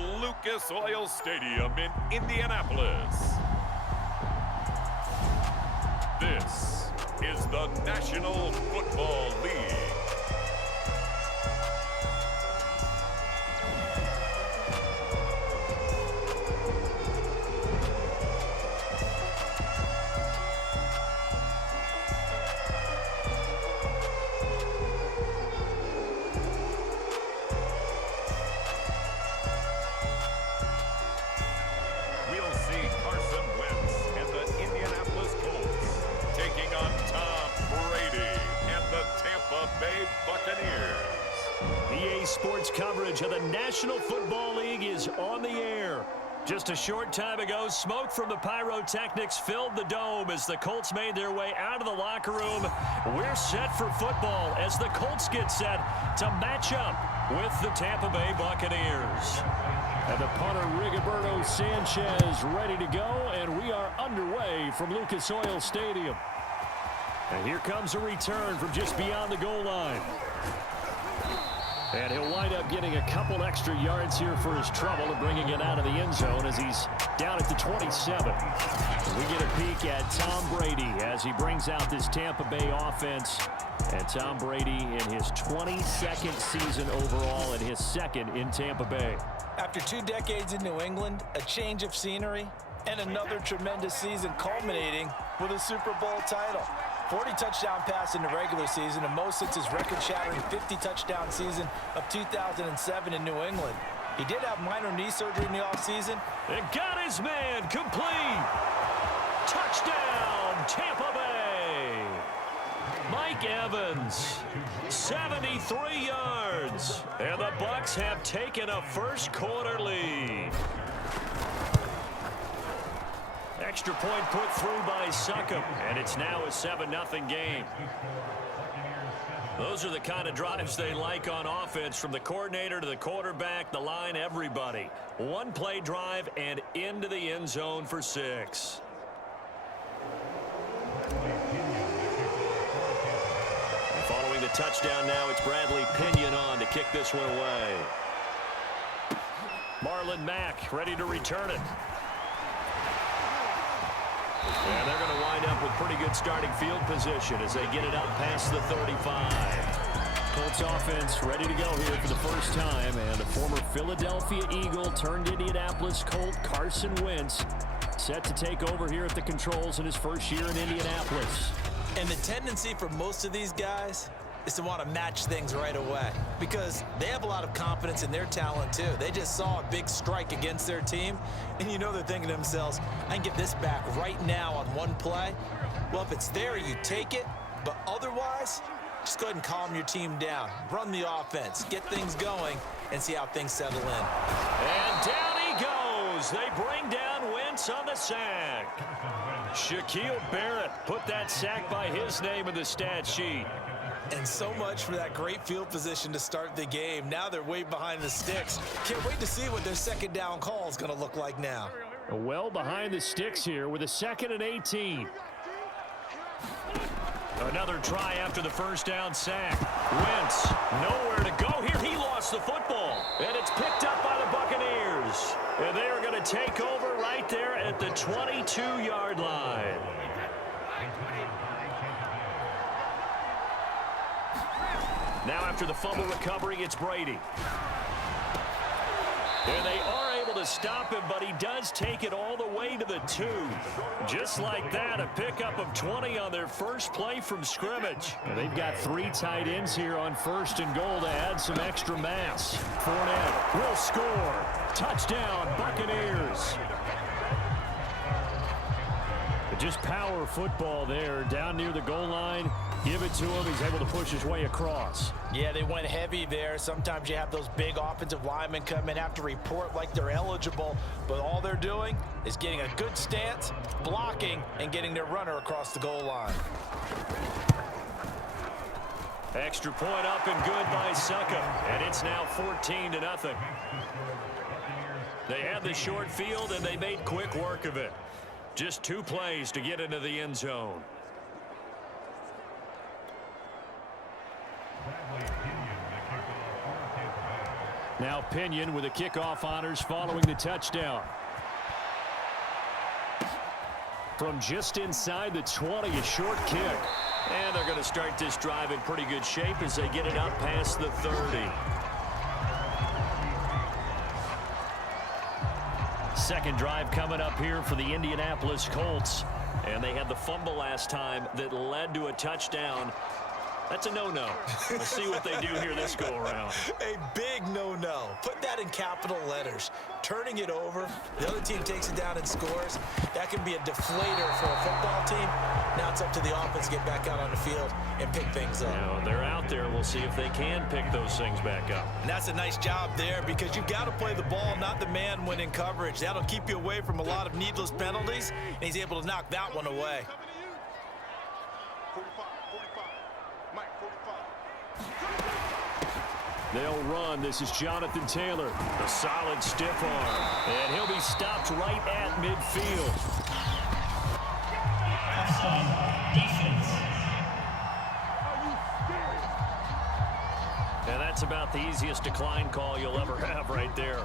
Lucas Oil Stadium in Indianapolis. This is the National Football League. We'll see Carson Wentz and the Indianapolis Colts taking on Tom Brady and the Tampa Bay Buccaneers. EA Sports coverage of the National Football League is on the air. Just a short time ago, smoke from the pyrotechnics filled the dome as the Colts made their way out of the locker room. We're set for football as the Colts get set to match up with the Tampa Bay Buccaneers. And the punter, Rigoberto Sanchez, ready to go, and we are underway from Lucas Oil Stadium. And here comes a return from just beyond the goal line. And he'll wind up getting a couple extra yards here for his trouble and bringing it out of the end zone as he's down at the 27. We get a peek at Tom Brady as he brings out this Tampa Bay offense. And Tom Brady in his 22nd season overall and his second in Tampa Bay. After 2 decades in New England, a change of scenery, and another tremendous season culminating with a Super Bowl title. 40 touchdown pass in the regular season, and most since his record-shattering 50-touchdown season of 2007 in New England. He did have minor knee surgery in the offseason. And got his man complete. Touchdown, Tampa Bay. Mike Evans, 73 yards. And the Bucs have taken a first-quarter lead. Extra point put through by Succop, and it's now a 7-0 game. Those are the kind of drives they like on offense, from the coordinator to the quarterback, the line, everybody. One-play drive and into the end zone for 6. And following the touchdown now, it's Bradley Pinion on to kick this one away. Marlon Mack ready to return it. And they're going to wind up with pretty good starting field position as they get it out past the 35. Colts offense ready to go here for the first time. And a former Philadelphia Eagle turned Indianapolis Colt, Carson Wentz, set to take over here at the controls in his first year in Indianapolis. And the tendency for most of these guys is to want to match things right away because they have a lot of confidence in their talent too. They just saw a big strike against their team, and you know they're thinking to themselves, I can get this back right now on one play. Well, if it's there, you take it, but otherwise, just go ahead and calm your team down. Run the offense, get things going, and see how things settle in. And down he goes. They bring down Wentz on the sack. Shaquille Barrett put that sack by his name in the stat sheet. And so much for that great field position to start the game. Now they're way behind the sticks. Can't wait to see what their second down call is going to look like now. Well behind the sticks here with a 2nd and 18. Another try after the first down sack. Wentz nowhere to go here. He lost the football. And it's picked up by the Buccaneers. And they are going to take over right there at the 22-yard line. Now after the fumble recovery, it's Brady. And they are able to stop him, but he does take it all the way to the 2. Just like that, a pickup of 20 on their first play from scrimmage. And they've got 3 tight ends here on 1st and goal to add some extra mass. Fournette will score. Touchdown, Buccaneers. Just power football there, down near the goal line. Give it to him. He's able to push his way across. Yeah, they went heavy there. Sometimes you have those big offensive linemen come in, have to report like they're eligible, but all they're doing is getting a good stance, blocking, and getting their runner across the goal line. Extra point up and good by Succop, and it's now 14-0. They had the short field, and they made quick work of it. Just 2 plays to get into the end zone. Now Pinion with the kickoff honors following the touchdown. From just inside the 20, a short kick. And they're going to start this drive in pretty good shape as they get it up past the 30. Second drive coming up here for the Indianapolis Colts. And they had the fumble last time that led to a touchdown. That's a no-no. We'll see what they do here this go-around. A big no-no. Put that in capital letters. Turning it over, the other team takes it down and scores. That can be a deflator for a football team. Now it's up to the offense to get back out on the field and pick things up. Now, they're out there. We'll see if they can pick those things back up. And that's a nice job there because you've got to play the ball, not the man when in coverage. That'll keep you away from a lot of needless penalties, and he's able to knock that one away. They'll run. This is Jonathan Taylor. A solid stiff arm. And he'll be stopped right at midfield. And that's about the easiest decline call you'll ever have right there.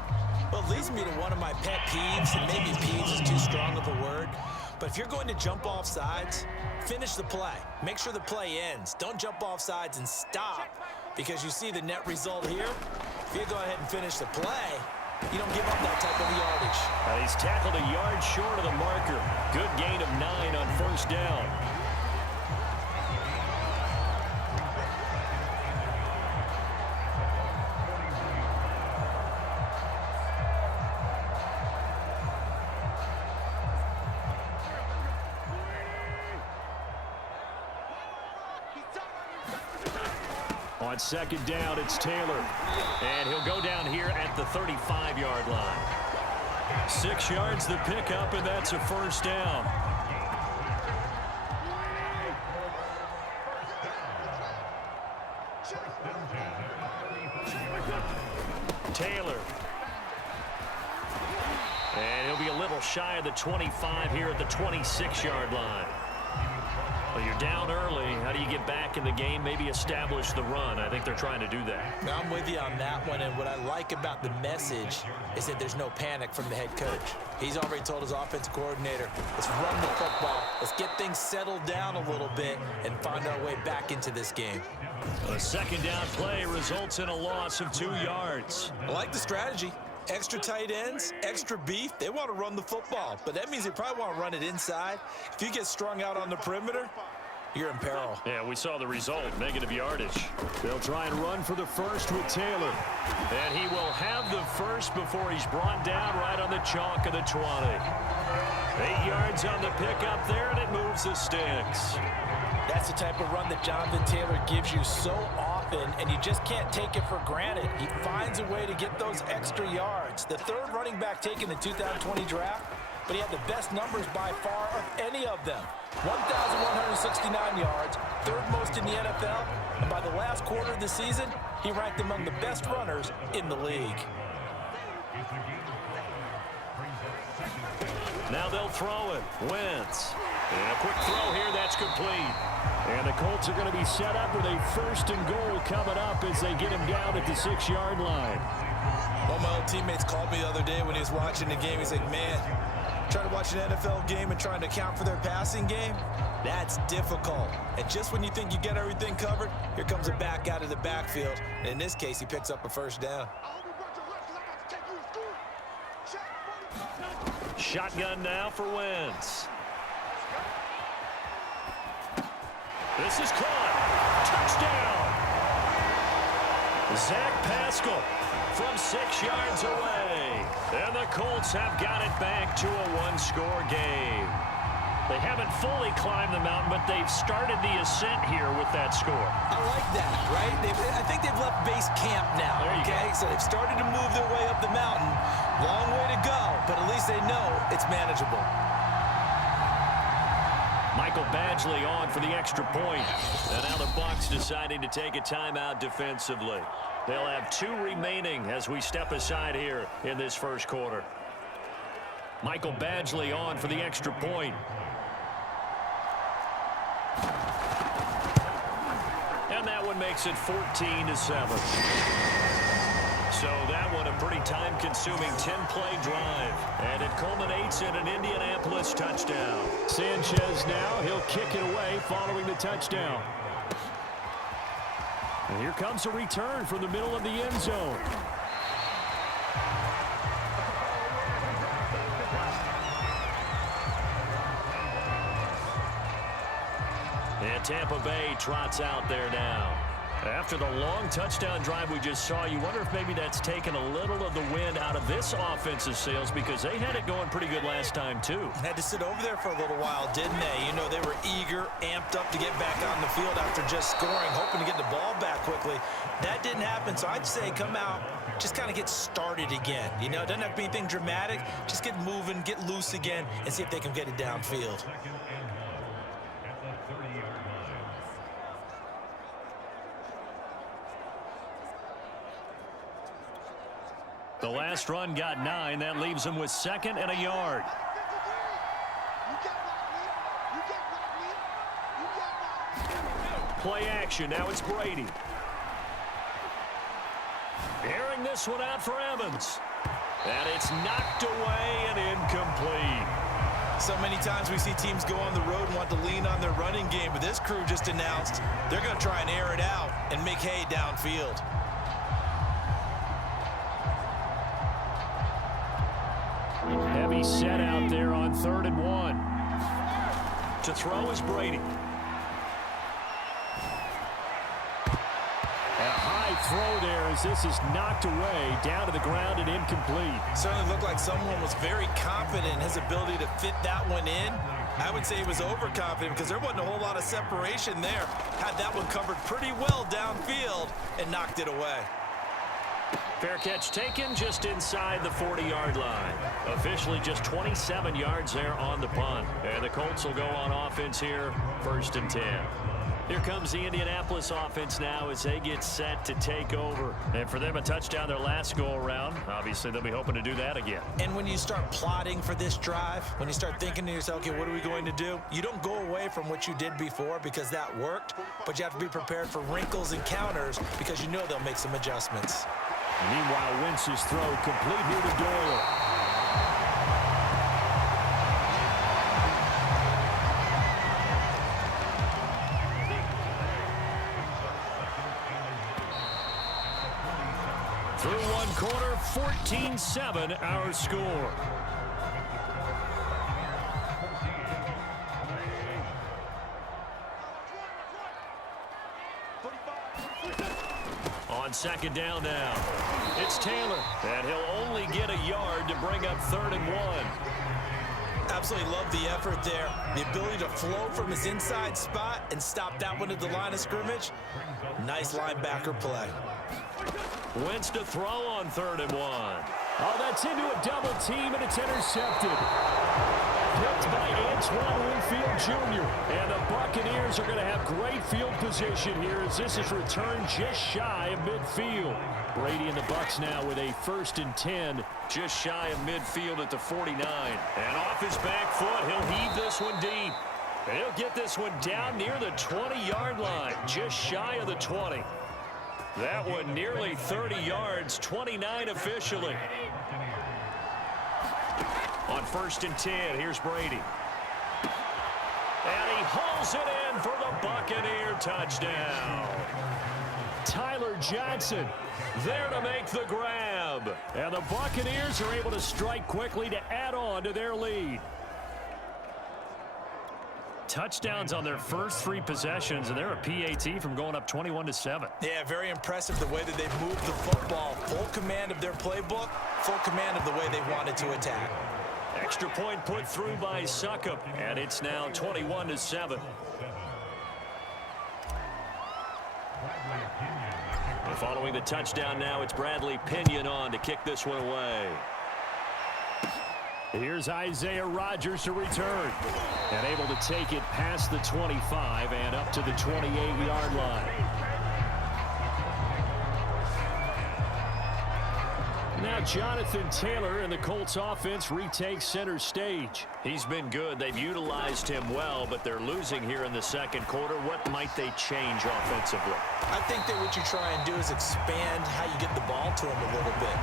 Well, it leads me to one of my pet peeves, and maybe peeves is too strong of a word. But if you're going to jump off sides, finish the play. Make sure the play ends. Don't jump off sides and stop. Because you see the net result here. If you go ahead and finish the play, you don't give up that type of yardage. He's tackled a yard short of the marker. Good gain of 9 on first down. On second down, it's Taylor. And he'll go down here at the 35-yard line. 6 yards the pickup, and that's a first down. Taylor. And he'll be a little shy of the 25 here at the 26-yard line. Well, you're down early. How do you get back in the game, maybe establish the run? I think they're trying to do that. Now, I'm with you on that one, and what I like about the message is that there's no panic from the head coach. He's already told his offensive coordinator, let's run the football. Let's get things settled down a little bit and find our way back into this game. A second down play results in a loss of 2 yards. I like the strategy. Extra tight ends, extra beef, they want to run the football. But that means they probably want to run it inside. If you get strung out on the perimeter, you're in peril. Yeah, we saw the result, negative yardage. They'll try and run for the first with Taylor. And he will have the first before he's brought down right on the chalk of the 20. 8 yards on the pickup there, and it moves the sticks. That's the type of run that Jonathan Taylor gives you so often, and you just can't take it for granted. He finds a way to get those extra yards. The third running back taken in the 2020 draft, but he had the best numbers by far of any of them. 1,169 yards, third most in the NFL, and by the last quarter of the season, he ranked among the best runners in the league. Now they'll throw it. Wentz. And a quick throw here, that's complete. And the Colts are going to be set up with a 1st and goal coming up as they get him down at the 6-yard line. One of my old teammates called me the other day when he was watching the game. He's like, man, trying to watch an NFL game and trying to account for their passing game, that's difficult. And just when you think you get everything covered, here comes a back out of the backfield. And in this case, he picks up a first down. Shotgun now for Wentz. This is caught. Touchdown. Zach Pascal from 6 yards away. And the Colts have got it back to a 1-score game. They haven't fully climbed the mountain, but they've started the ascent here with that score. I like that, right? I think they've left base camp now, okay? So they've started to move their way up the mountain. Long way to go, but at least they know it's manageable. Michael Badgley on for the extra point. And now the Bucs deciding to take a timeout defensively. They'll have 2 remaining as we step aside here in this first quarter. Michael Badgley on for the extra point. And that one makes it 14-7. So that one a pretty time-consuming 10-play drive. And it culminates in an Indianapolis touchdown. Sanchez now, he'll kick it away following the touchdown. And here comes a return from the middle of the end zone. And Tampa Bay trots out there now. After the long touchdown drive we just saw, you wonder if maybe that's taken a little of the wind out of this offensive sails, because they had it going pretty good last time too. Had to sit over there for a little while, didn't they? You know, they were eager, amped up to get back on the field after just scoring, hoping to get the ball back quickly. That didn't happen, so I'd say come out, just kind of get started again. You know, it doesn't have to be anything dramatic. Just get moving, get loose again, and see if they can get it downfield. The last run got 9. That leaves him with 2nd and a yard. Play action. Now it's Brady. Airing this one out for Evans. And it's knocked away and incomplete. So many times we see teams go on the road and want to lean on their running game, but this crew just announced they're going to try and air it out and make hay downfield. Heavy set out there on 3rd and 1. To throw is Brady. A high throw there as this is knocked away, down to the ground and incomplete. Certainly looked like someone was very confident in his ability to fit that one in. I would say he was overconfident because there wasn't a whole lot of separation there. Had that one covered pretty well downfield and knocked it away. Fair catch taken just inside the 40-yard line. Officially just 27 yards there on the punt. And the Colts will go on offense here, 1st and 10. Here comes the Indianapolis offense now as they get set to take over. And for them, a touchdown their last go-around. Obviously, they'll be hoping to do that again. And when you start plotting for this drive, when you start thinking to yourself, okay, what are we going to do? You don't go away from what you did before because that worked, but you have to be prepared for wrinkles and counters because you know they'll make some adjustments. Meanwhile, Wentz's throw complete here to Doyle. Through one quarter, 14-7 our score. On 2nd down now, it's Taylor, and he'll only get a yard to bring up 3rd and 1. Absolutely love the effort there. The ability to flow from his inside spot and stop that one at the line of scrimmage. Nice linebacker play. Wentz to throw on 3rd and 1. Oh, that's into a double team, and it's intercepted. Picked by Antoine Winfield Jr. And the Buccaneers are going to have great field position here as this is returned just shy of midfield. Brady and the Bucs now with a 1st and 10. Just shy of midfield at the 49. And off his back foot, he'll heave this one deep. And he'll get this one down near the 20-yard line, just shy of the 20. That one nearly 30 yards, 29 officially. On 1st and 10, here's Brady. And he hauls it in for the Buccaneer touchdown. Tyler Johnson there to make the grab. And the Buccaneers are able to strike quickly to add on to their lead. Touchdowns on their first 3 possessions, and they're a PAT from going up 21-7. Yeah, very impressive the way that they moved the football. Full command of their playbook, full command of the way they wanted to attack. Extra point put through by Suckup, and it's now 21-7. Following the touchdown now, it's Bradley Pinion on to kick this one away. Here's Isaiah Rodgers to return. And able to take it past the 25 and up to the 28-yard line. now Jonathan Taylor, and the Colts offense retakes center stage. He's been good. They've utilized him well, but they're losing here in the second quarter. What might they change offensively? I think that what you try and do is expand how you get the ball to him a little bit.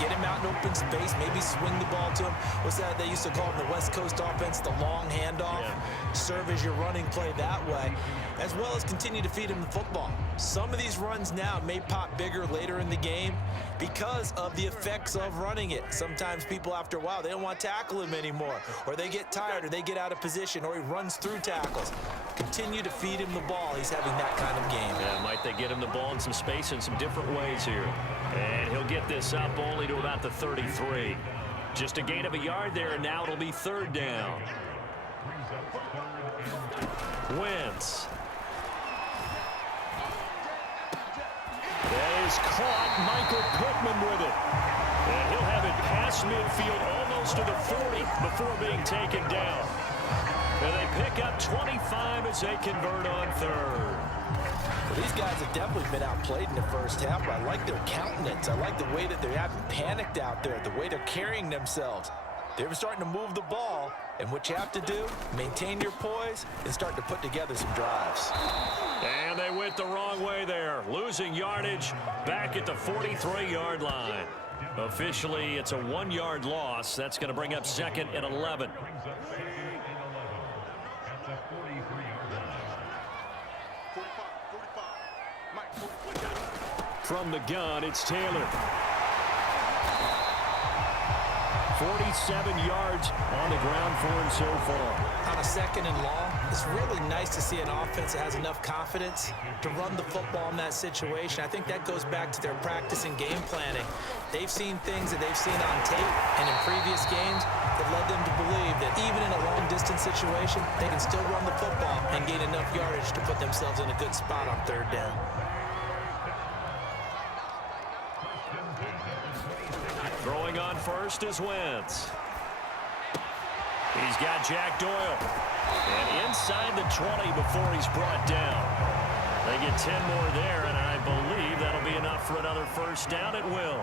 Get him out in open space, maybe swing the ball to him. What's that they used to call in the West Coast offense, the long handoff? Yeah. Serve as your running play that way, as well as continue to feed him the football. Some of these runs now may pop bigger later in the game because of the effects of running it. Sometimes people, after a while, they don't want to tackle him anymore, or they get tired, or they get out of position, or he runs through tackles. Continue to feed him the ball. He's having that kind of game. Yeah, might they get him the ball in some space in some different ways here. And he'll get this up only to about the 33. Just a gain of a yard there, and now it'll be third down. Wentz. That is caught. Michael Pittman with it. And he'll have it past midfield almost to the 40 before being taken down. And they pick up 25 as they convert on third. Well, these guys have definitely been outplayed in the first half, but I like their countenance. I like the way that they haven't panicked out there, the way they're carrying themselves. They're starting to move the ball, and what you have to do, maintain your poise and start to put together some drives. And they went the wrong way there, losing yardage back at the 43-yard line. Officially, it's a 1-yard loss. That's going to bring up second and 11. From the gun, it's Taylor. 47 yards on the ground for him so far. On a second and long, it's really nice to see an offense that has enough confidence to run the football in that situation. I think that goes back to their practice and game planning. They've seen things that they've seen on tape and in previous games that led them to believe that even in a long-distance situation, they can still run the football and gain enough yardage to put themselves in a good spot on third down. Throwing on first is Wentz. He's got Jack Doyle. And inside the 20 before he's brought down. They get 10 more there, and I believe that'll be enough for another first down. It will.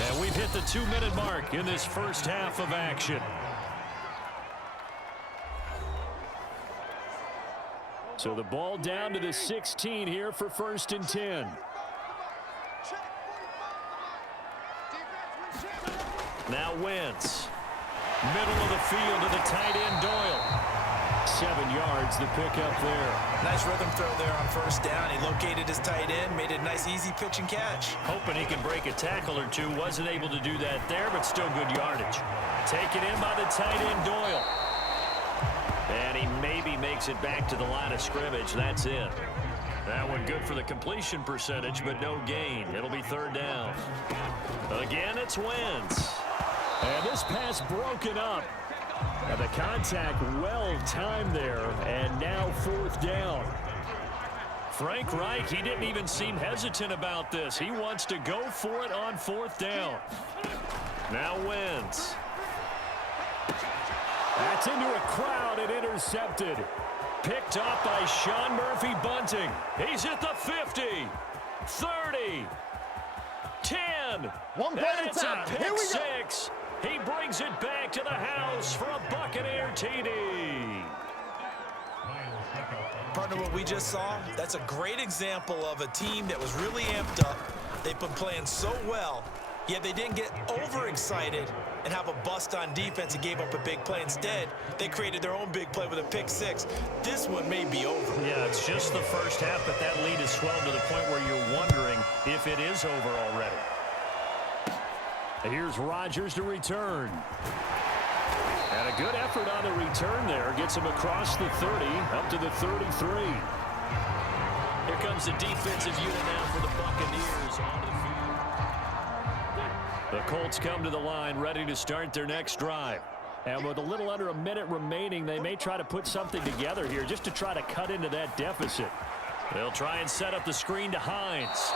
And we've hit the 2-minute mark in this first half of action. So the ball down to the 16 here for first and 10. Now Wentz. Middle of the field to the tight end Doyle. 7 yards the pickup there. Nice rhythm throw there on first down. He located his tight end, made it a nice easy pitch and catch. Hoping he can break a tackle or two. Wasn't able to do that there, but still good yardage. Taken in by the tight end Doyle. And he maybe makes it back to the line of scrimmage. That's it. That one good for the completion percentage, but no gain. It'll be third down. Again, it's Wentz. And this pass broken up. And the contact well timed there, and now fourth down. Frank Reich, he didn't even seem hesitant about this. He wants to go for it on fourth down. Now Wentz. That's into a crowd and intercepted. Picked up by Sean Murphy Bunting. He's at the 50, 30, 10. One play at a It's time. a pick six. He brings it back to the house for a Buccaneer TD. Partner, what we just saw, that's a great example of a team that was really amped up. They've been playing so well, yet they didn't get overexcited and have a bust on defense and gave up a big play. Instead, they created their own big play with a pick six. This one may be over. Yeah, it's just the first half, but that lead has swelled to the point where you're wondering if it is over already. Here's Rodgers to return. And a good effort on the return there. Gets him across the 30, up to the 33. Here comes the defensive unit now for the Buccaneers onto the field. The Colts come to the line, ready to start their next drive. And with a little under a minute remaining, they may try to put something together here just to try to cut into that deficit. They'll try and set up the screen to Hines.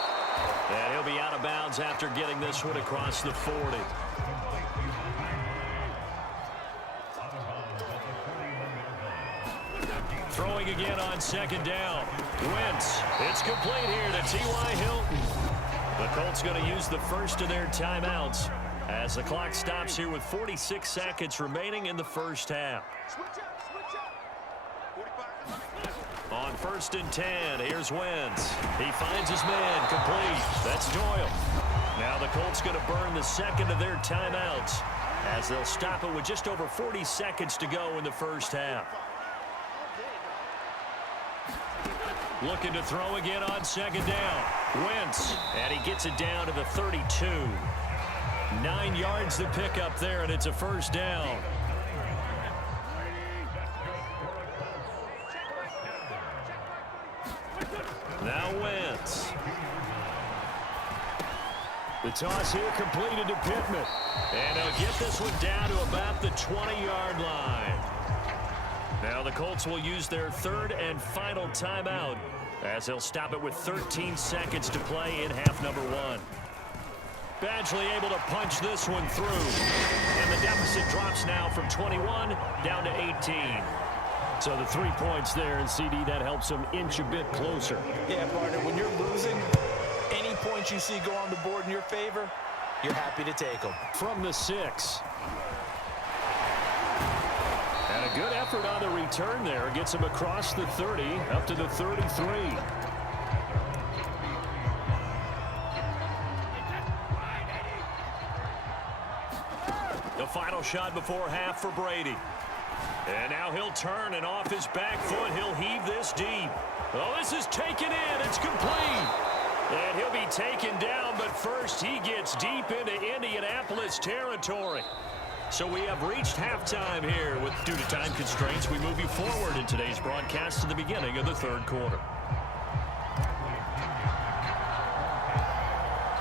And he'll be out of bounds after getting this one across the 40. Throwing again on second down. Wentz. It's complete here to T.Y. Hilton. The Colts going to use the first of their timeouts as the clock stops here with 46 seconds remaining in the first half. On 1st and 10, here's Wentz. He finds his man, complete. That's Doyle. Now the Colts going to burn the second of their timeouts as they'll stop it with just over 40 seconds to go in the first half. Looking to throw again on 2nd down. Wentz, and he gets it down to the 32. 9 yards to pick up there, and it's a 1st down. Now Wentz. The toss here completed to Pittman. And they'll get this one down to about the 20-yard line. Now the Colts will use their 3rd and final timeout as they'll stop it with 13 seconds to play in half number 1. Badgley able to punch this one through. And the deficit drops now from 21 down to 18. So the 3 points there, and CD, that helps them inch a bit closer. Yeah, partner, when you're losing, any points you see go on the board in your favor, you're happy to take them. From the 6. And a good effort on the return there. Gets him across the 30, up to the 33. The final shot before half for Brady. And now he'll turn, and off his back foot, he'll heave this deep. Oh, this is taken in. It's complete. And he'll be taken down, but first he gets deep into Indianapolis territory. So we have reached halftime here. Due to time constraints, we move you forward in today's broadcast to the beginning of the 3rd quarter.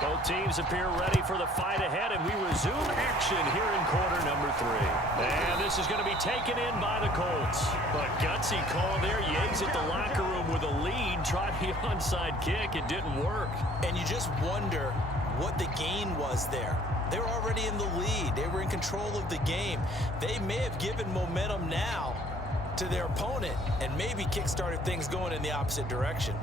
Both teams appear ready for the fight ahead, and we resume action here in quarter number 3. And this is going to be taken in by the Colts. But gutsy call there. You exit the locker room with a lead, tried the onside kick. It didn't work. And you just wonder what the gain was there. They were already in the lead. They were in control of the game. They may have given momentum now to their opponent and maybe kick-started things going in the opposite direction.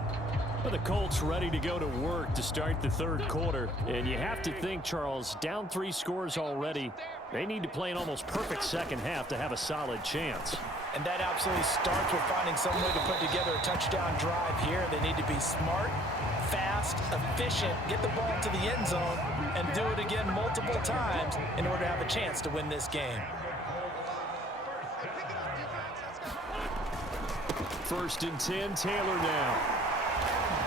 Well, the Colts ready to go to work to start the 3rd quarter. And you have to think, Charles, down 3 scores already. They need to play an almost perfect 2nd half to have a solid chance. And that absolutely starts with finding some way to put together a touchdown drive here. They need to be smart, fast, efficient, get the ball to the end zone, and do it again multiple times in order to have a chance to win this game. 1st and 10, Taylor now.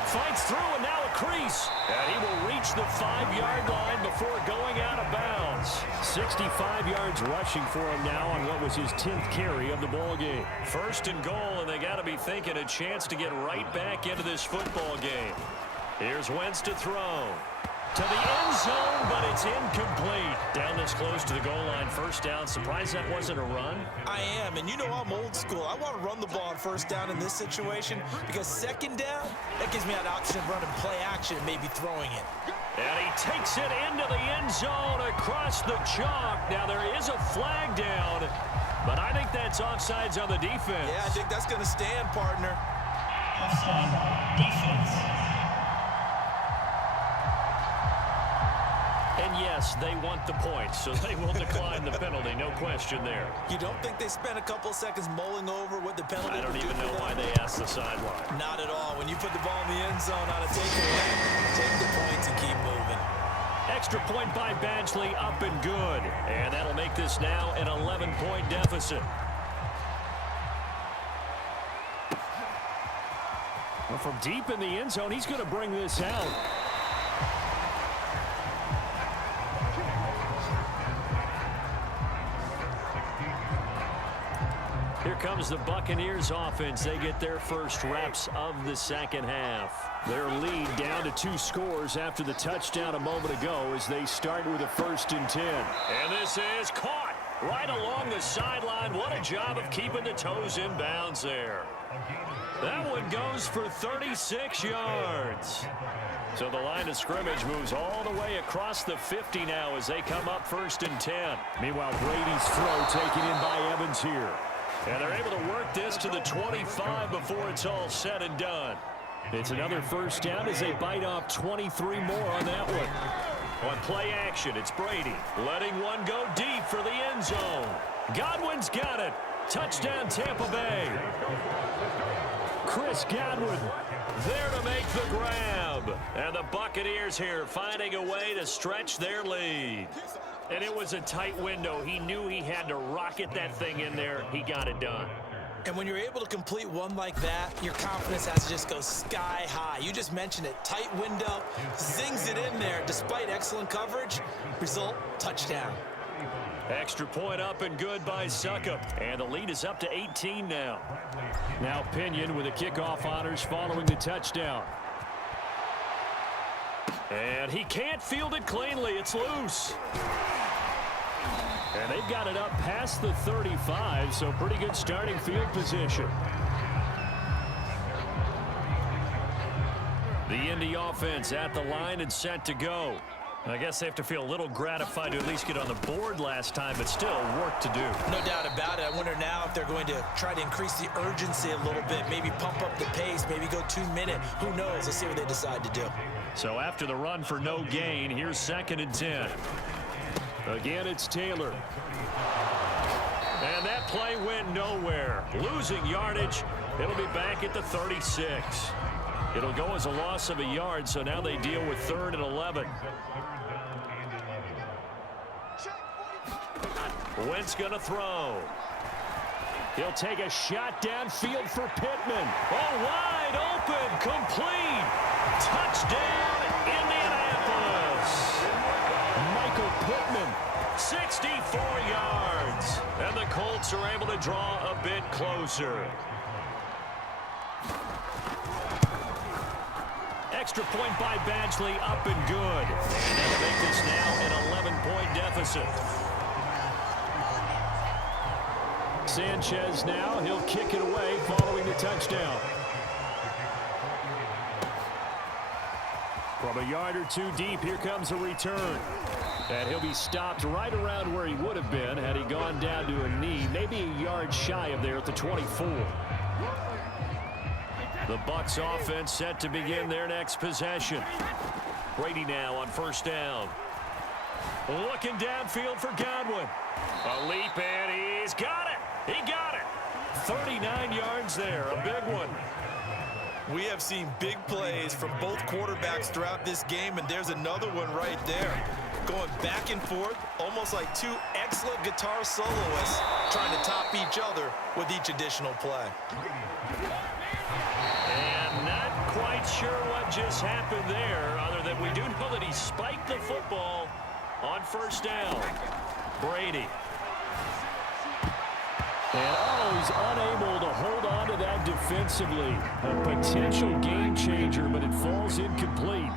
Fights through, and now a crease. And he will reach the 5-yard line before going out of bounds. 65 yards rushing for him now on what was his 10th carry of the ball game. 1st and goal, and they got to be thinking a chance to get right back into this football game. Here's Wentz to throw. To the end zone, but it's incomplete. Down this close to the goal line, 1st down. Surprised that wasn't a run? I am, and you know I'm old school. I want to run the ball on 1st down in this situation because 2nd down, that gives me an option of running play action and maybe throwing it. And he takes it into the end zone across the chalk. Now there is a flag down, but I think that's offsides on the defense. Yeah, I think that's going to stand, partner. Offside, defense. And yes, they want the points, so they will decline the penalty, no question there. You don't think they spent a couple seconds mulling over what the penalty I don't would even do know for why them? they asked the sideline. Not at all. When you put the ball in the end zone on a takeaway, take the points and keep moving. Extra point by Badgley, up and good. And that'll make this now an 11-point deficit. Well, from deep in the end zone, he's going to bring this out. Here comes the Buccaneers offense. They get their first reps of the 2nd half. Their lead down to 2 scores after the touchdown a moment ago as they start with a 1st and 10. And this is caught right along the sideline. What a job of keeping the toes in bounds there. That one goes for 36 yards. So the line of scrimmage moves all the way across the 50 now as they come up 1st and 10. Meanwhile, Brady's throw taken in by Evans here. And they're able to work this to the 25 before it's all said and done. It's another first down as they bite off 23 more on that one. On play action, it's Brady letting one go deep for the end zone. Godwin's got it. Touchdown, Tampa Bay. Chris Godwin There to make the grab. And the Buccaneers here finding a way to stretch their lead. And it was a tight window. He knew he had to rocket that thing in there. He got it done. And when you're able to complete one like that, your confidence has to just go sky high. You just mentioned it. Tight window, zings it in there despite excellent coverage. Result, touchdown. Extra point up and good by Succop. And the lead is up to 18 now. Now Pinion with the kickoff honors following the touchdown. And he can't field it cleanly. It's loose. And they've got it up past the 35, so pretty good starting field position. The Indy offense at the line and set to go. I guess they have to feel a little gratified to at least get on the board last time, but still work to do. No doubt about it. I wonder now if they're going to try to increase the urgency a little bit, maybe pump up the pace, maybe go 2 minute. Who knows? Let's see what they decide to do. So after the run for no gain, here's 2nd and 10. Again, it's Taylor. And that play went nowhere. Losing yardage. It'll be back at the 36. It'll go as a loss of a yard, so now they deal with 3rd and 11. Wentz gonna throw. He'll take a shot downfield for Pittman. Oh, wide open, complete. Touchdown, Indianapolis. Michael Pittman. 64 yards. And the Colts are able to draw a bit closer. Extra point by Badgley, up and good. And that'll make this now an 11-point deficit. Sanchez now, he'll kick it away following the touchdown. From a yard or 2 deep, here comes a return. And he'll be stopped right around where he would have been had he gone down to a knee, maybe a yard shy of there at the 24. The Bucs offense set to begin their next possession. Brady now on 1st down. Looking downfield for Godwin. A leap, and he's got it. He got it. 39 yards there, a big one. We have seen big plays from both quarterbacks throughout this game, and there's another one right there. Going back and forth, almost like 2 excellent guitar soloists trying to top each other with each additional play. And not quite sure what just happened there, other than we do know that he spiked the football on 1st down. Brady. And he's unable to hold on to that defensively. A potential game changer, but it falls incomplete.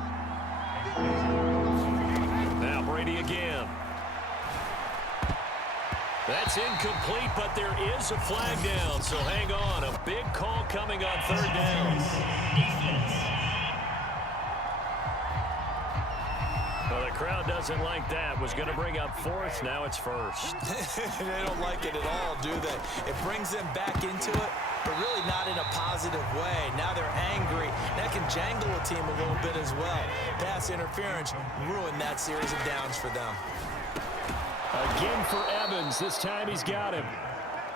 Now Brady again. That's incomplete, but there is a flag down, so hang on. A big call coming on 3rd down. Well, the crowd doesn't like that. Was going to bring up 4th. Now it's 1st. They don't like it at all, do they? It brings them back into it, but really not in a positive way. Now they're angry. That can jangle a team a little bit as well. Pass interference ruined that series of downs for them. Again for Evans. This time he's got him.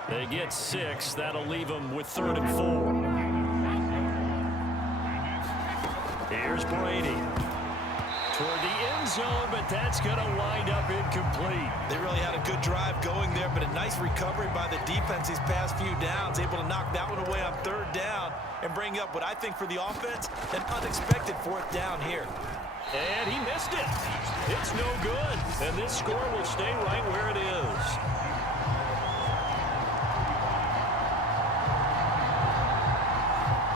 They get 6. That'll leave them with 3rd and 4. Here's Brady. Toward the end zone, but that's going to wind up incomplete. They really had a good drive going there, but a nice recovery by the defense these past few downs, able to knock that one away on 3rd down and bring up what I think for the offense, an unexpected 4th down here. And he missed it. It's no good. And this score will stay right where it is.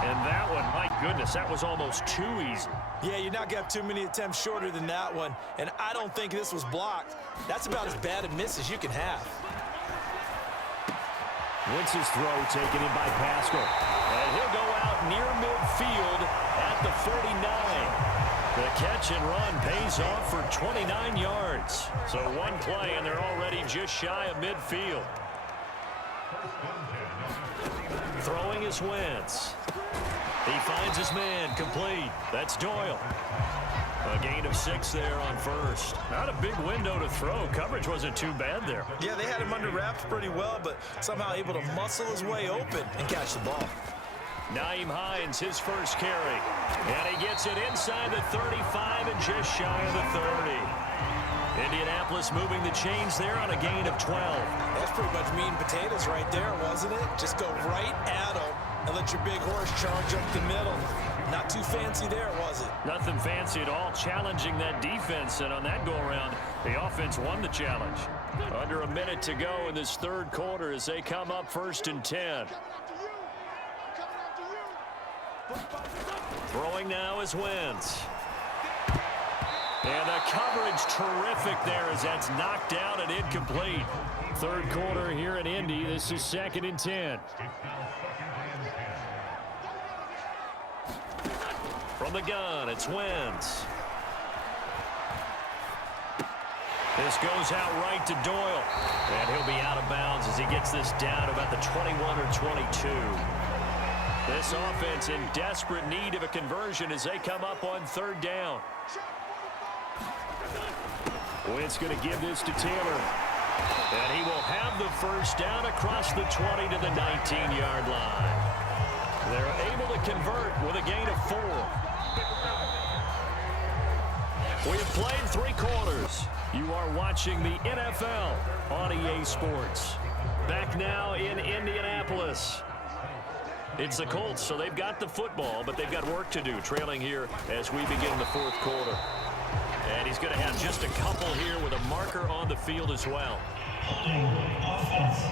And that one, my goodness, that was almost too easy. Yeah, you're not going to have too many attempts shorter than that one. And I don't think this was blocked. That's about as bad a miss as you can have. Wentz's throw taken in by Pascal. And he'll go out near midfield at the 49. The catch and run pays off for 29 yards. So one play, and they're already just shy of midfield. Throwing is Wentz. He finds his man, complete. That's Doyle. A gain of 6 there on first. Not a big window to throw. Coverage wasn't too bad there. Yeah, they had him under wraps pretty well, but somehow able to muscle his way open and catch the ball. Nyheim Hines, his first carry. And he gets it inside the 35 and just shy of the 30. Indianapolis moving the chains there on a gain of 12. That's pretty much meat and potatoes right there, wasn't it? Just go right at them and let your big horse charge up the middle. Not too fancy there, was it? Nothing fancy at all, challenging that defense, and on that go-around, the offense won the challenge. Under a minute to go in this third quarter as they come up 1st and 10. Throwing now is Wentz. And the coverage terrific there as that's knocked out and incomplete. Third quarter here in Indy. This is 2nd and 10. From the gun, it's Wentz. This goes out right to Doyle. And he'll be out of bounds as he gets this down about the 21 or 22. This offense in desperate need of a conversion as they come up on 3rd down. Wentz going to give this to Taylor. And he will have the first down across the 20 to the 19-yard line. They're able to convert with a gain of 4. We have played 3 quarters. You are watching the NFL on EA Sports. Back now in Indianapolis. It's the Colts, so they've got the football, but they've got work to do, trailing here as we begin the 4th quarter. And he's going to have just a couple here with a marker on the field as well. Holding offense.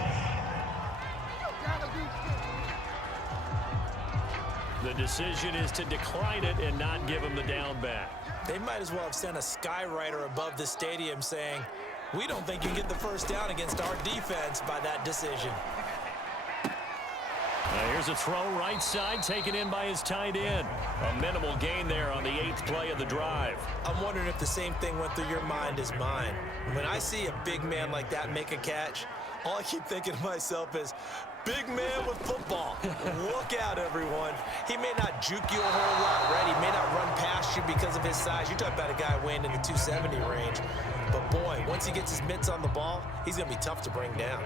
The decision is to decline it and not give him the down back. They might as well have sent a skywriter above the stadium saying, we don't think you can get the first down against our defense by that decision. Here's a throw right side, taken in by his tight end. A minimal gain there on the 8th play of the drive. I'm wondering if the same thing went through your mind as mine. When I see a big man like that make a catch, all I keep thinking to myself is, big man with football. Look out, everyone. He may not juke you a whole lot, right? He may not run past you because of his size. You're talking about a guy weighing in the 270 range. But, boy, once he gets his mitts on the ball, he's going to be tough to bring down.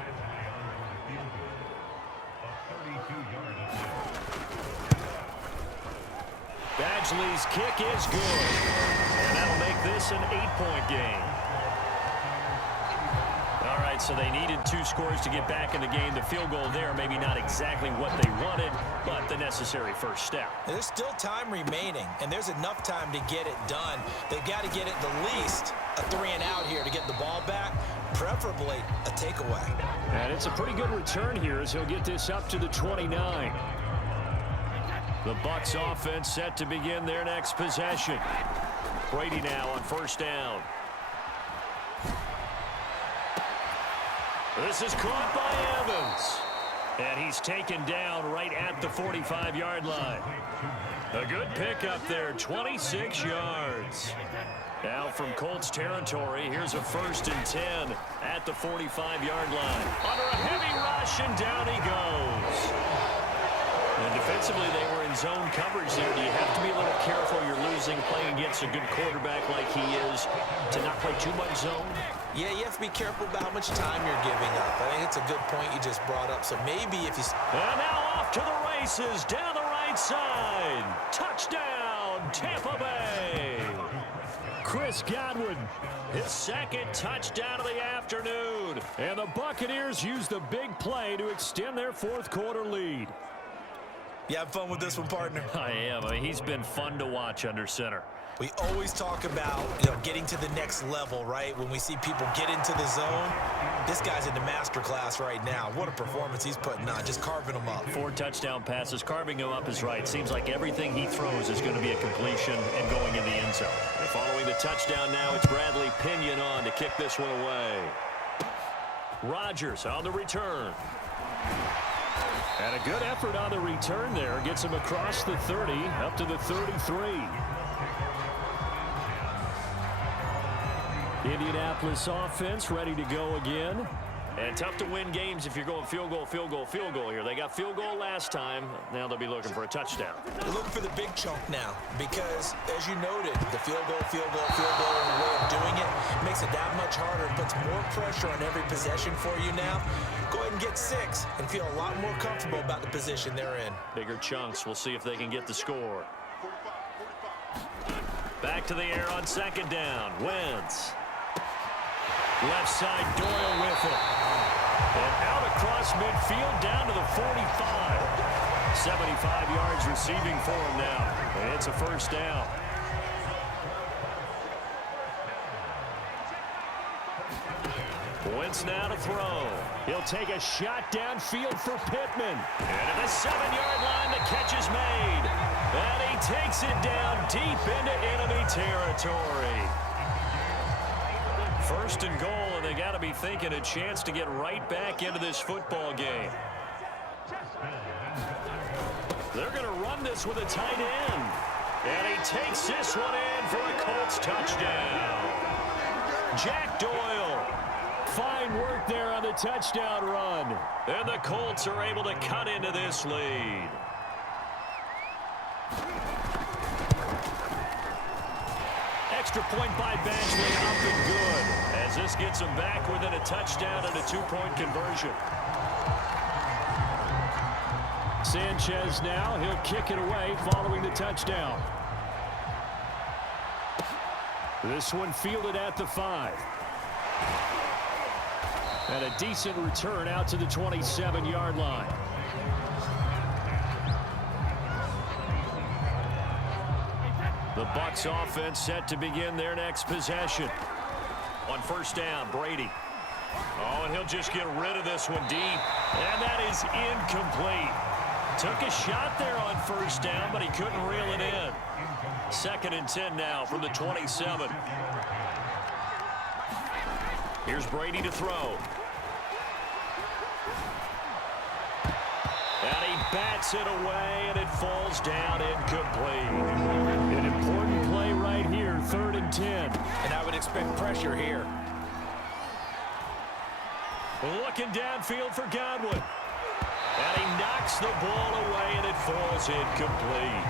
Badgley's kick is good. And that'll make this an 8-point game. All right, so they needed 2 scores to get back in the game. The field goal there, maybe not exactly what they wanted, but the necessary first step. There's still time remaining, and there's enough time to get it done. They've got to get it the least a 3-and-out here to get the ball back, preferably a takeaway. And it's a pretty good return here as he'll get this up to the 29. The Bucs offense set to begin their next possession. Brady now on 1st down. This is caught by Evans. And he's taken down right at the 45-yard line. A good pickup there, 26 yards. Now from Colts territory, here's a 1st and 10 at the 45-yard line. Under a heavy rush, and down he goes. And defensively, they were in zone coverage there. Do you have to be a little careful? You're losing, playing against a good quarterback like he is, to not play too much zone? Yeah, you have to be careful about how much time you're giving up. I think it's a good point you just brought up. So maybe if you... And now off to the races, down the right side. Touchdown, Tampa Bay. Chris Godwin. His 2nd touchdown of the afternoon. And the Buccaneers use the big play to extend their 4th quarter lead. You have fun with this one, partner? I am. I mean, he's been fun to watch under center. We always talk about, getting to the next level, right? When we see people get into the zone, this guy's in the master class right now. What a performance he's putting on, just carving them up. 4 touchdown passes, carving him up is right. Seems like everything he throws is going to be a completion and going in the end zone. And following the touchdown now, it's Bradley Pinion on to kick this one away. Rodgers on the return. And a good effort on the return there. Gets him across the 30, up to the 33. Indianapolis offense ready to go again. And tough to win games if you're going field goal, field goal, field goal here. They got field goal last time. Now they'll be looking for a touchdown. They're looking for the big chunk now because, as you noted, the field goal, field goal, field goal way of doing it makes it that much harder and puts more pressure on every possession for you now. Go ahead and get 6 and feel a lot more comfortable about the position they're in. Bigger chunks. We'll see if they can get the score. Back to the air on second down. Wentz. Left side, Doyle with it. And out across midfield down to the 45. 75 yards receiving for him now. And it's a first down. Wentz now to throw. He'll take a shot downfield for Pittman. And at the 7-yard line, the catch is made. And he takes it down deep into enemy territory. First and goal, and they got to be thinking a chance to get right back into this football game. They're going to run this with a tight end. And he takes this one in for a Colts touchdown. Jack Doyle. Fine work there on the touchdown run. And the Colts are able to cut into this lead. Extra point by Badgley, up and good, as this gets them back within a touchdown and a 2-point conversion. Sanchez now, he'll kick it away following the touchdown. This one fielded at the 5. And a decent return out to the 27-yard line. The Bucs offense set to begin their next possession. On first down, Brady. Oh, and he'll just get rid of this one deep. And that is incomplete. Took a shot there on first down, but he couldn't reel it in. 2nd and 10 now from the 27. Here's Brady to throw. And he bats it away, and it falls down incomplete. An important play right here, 3rd and 10. And I would expect pressure here. Looking downfield for Godwin. And he knocks the ball away, and it falls incomplete.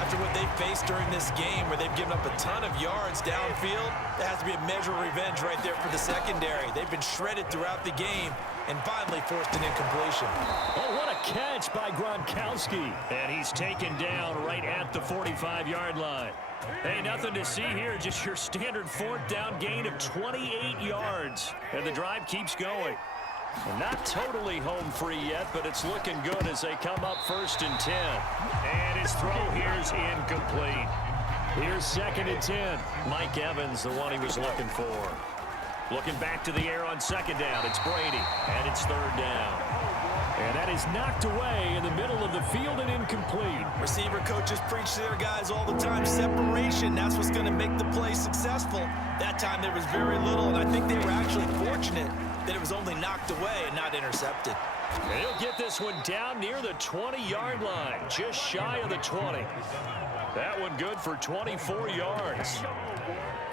After what they faced during this game where they've given up a ton of yards downfield, there has to be a measure of revenge right there for the secondary. They've been shredded throughout the game and finally forced an incompletion. Oh, what a catch by Gronkowski. And he's taken down right at the 45-yard line. Hey, nothing to see here, just your standard 4th down gain of 28 yards. And the drive keeps going. And not totally home free yet, but it's looking good as they come up 1st and 10. And his throw here's incomplete. Here's 2nd and 10. Mike Evans, the one he was looking for. Looking back to the air on 2nd down. It's Brady, and it's 3rd down. And that is knocked away in the middle of the field and incomplete. Receiver coaches preach to their guys all the time. Separation, that's what's going to make the play successful. That time there was very little, and I think they were actually fortunate that it was only knocked away and not intercepted. And he'll get this one down near the 20-yard line, just shy of the 20. That one good for 24 yards.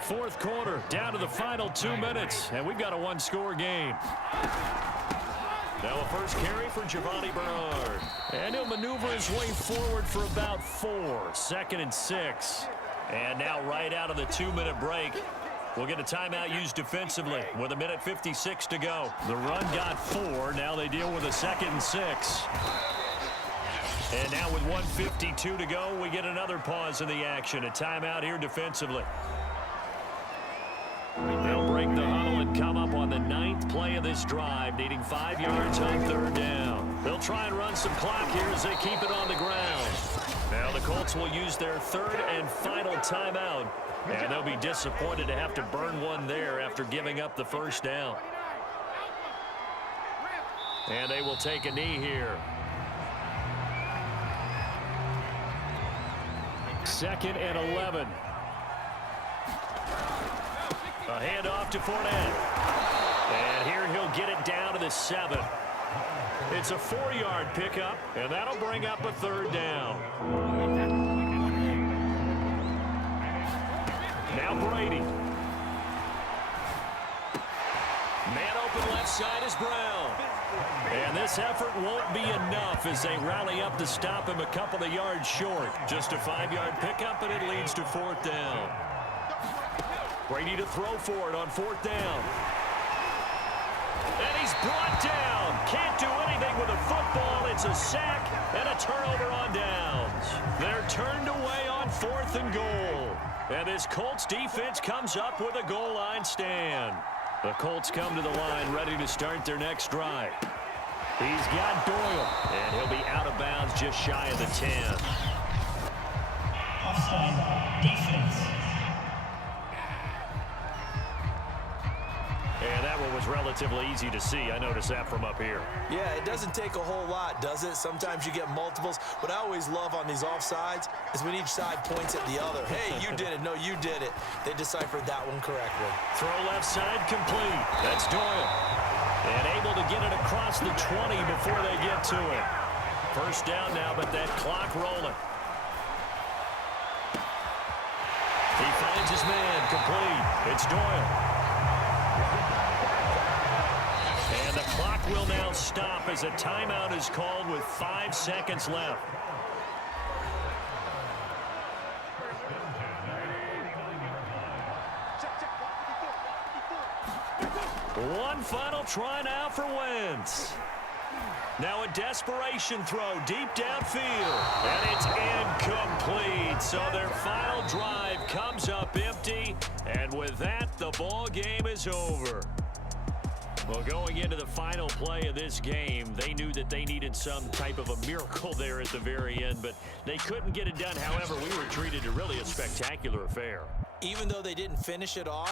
4th quarter, down to the final 2 minutes, and we've got a 1-score game. Now a first carry for Giovanni Bernard. And he'll maneuver his way forward for about 4. 2nd and 6. And now right out of the 2-minute break, we'll get a timeout used defensively with 1:56 to go. The run got 4. Now they deal with a 2nd and 6. And now with 1:52 to go, we get another pause in the action. A timeout here defensively. They'll break the huddle and come up on the 9th play of this drive, needing 5 yards on 3rd down. They'll try and run some clock here as they keep it on the ground. Now the Colts will use their 3rd and final timeout, and they'll be disappointed to have to burn one there after giving up the 1st down. And they will take a knee here. 2nd and 11. A handoff to Fournette. And here he'll get it down to the 7. It's a 4-yard pickup, and that'll bring up a 3rd down. Now Brady. Man open left side is Brown. And this effort won't be enough as they rally up to stop him a couple of yards short. Just a 5-yard pickup, and it leads to 4th down. Brady to throw for it on 4th down. And he's brought down. Can't do anything with a football. It's a sack and a turnover on downs. They're turned away on 4th and goal. And this Colts defense comes up with a goal line stand. The Colts come to the line ready to start their next drive. He's got Doyle, and he'll be out of bounds just shy of the 10. Offside. Defense. And that one was relatively easy to see. I noticed that from up here. Yeah, it doesn't take a whole lot, does it? Sometimes you get multiples. What I always love on these offsides is when each side points at the other. Hey, you did it. No, you did it. They deciphered that one correctly. Throw left side complete. That's Doyle. And able to get it across the 20 before they get to it. First down now, but that clock rolling. He finds his man complete. It's Doyle. And the clock will now stop as a timeout is called with 5 seconds left. One final try now for Wentz. Now a desperation throw deep downfield. And it's incomplete. So their final drive comes up empty. And with that, the ball game is over. Well, going into the final play of this game, they knew that they needed some type of a miracle there at the very end, but they couldn't get it done. However, we were treated to really a spectacular affair. Even though they didn't finish it off,